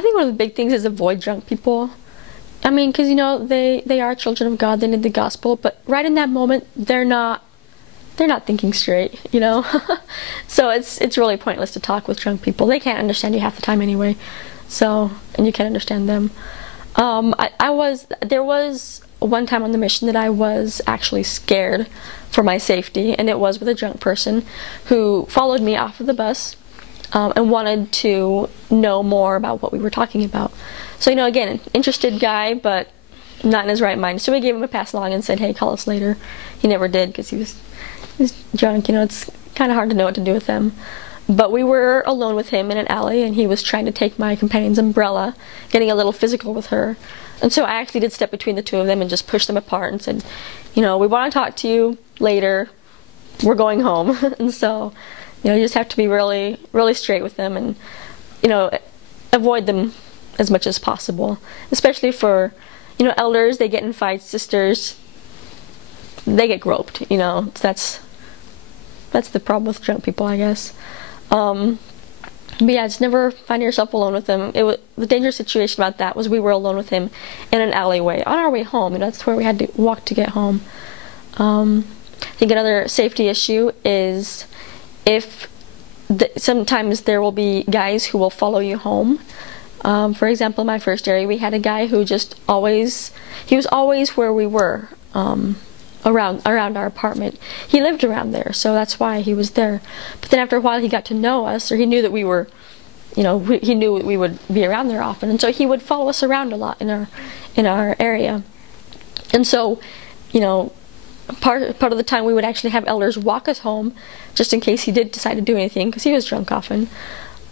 I think one of the big things is avoid drunk people. I mean, because, you know, they are children of God, they need the gospel, but right in that moment, they're not thinking straight, you know? So it's really pointless to talk with drunk people. They can't understand you half the time anyway, so, and you can't understand them. There was one time on the mission that I was actually scared for my safety, and it was with a drunk person who followed me off of the bus and wanted to know more about what we were talking about. So, you know, again, an interested guy, but not in his right mind. So we gave him a pass along and said, hey, call us later. He never did because he was drunk. You know, it's kind of hard to know what to do with them. But we were alone with him in an alley, and he was trying to take my companion's umbrella, getting a little physical with her. And so I actually did step between the two of them and just pushed them apart and said, you know, we want to talk to you later. We're going home. And so, you know, you just have to be really, really straight with them and, you know, avoid them as much as possible. Especially for, you know, elders, they get in fights, sisters, they get groped, you know. That's the problem with drunk people, I guess. But yeah, just never find yourself alone with him. The dangerous situation about that was we were alone with him in an alleyway on our way home. You know, that's where we had to walk to get home. I think another safety issue is sometimes there will be guys who will follow you home. For example, in my first area, we had a guy who he was always where we were, around our apartment. He lived around there, so that's why he was there. But then after a while he got to know us, or he knew that we were, you know, he knew we would be around there often, and so he would follow us around a lot in our area. And so, you know, part of the time we would actually have elders walk us home, just in case he did decide to do anything, because he was drunk often.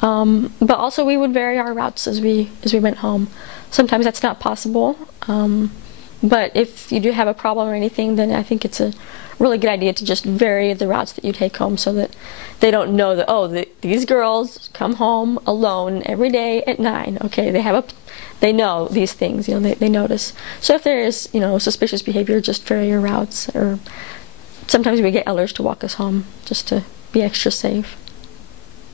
But also we would vary our routes as we went home. Sometimes that's not possible. But if you do have a problem or anything, then I think it's a really good idea to just vary the routes that you take home so that they don't know that, oh, these girls come home alone every day at 9. Okay, they know these things, you know, they notice. So if there is, you know, suspicious behavior, just vary your routes. Or sometimes we get elders to walk us home just to be extra safe.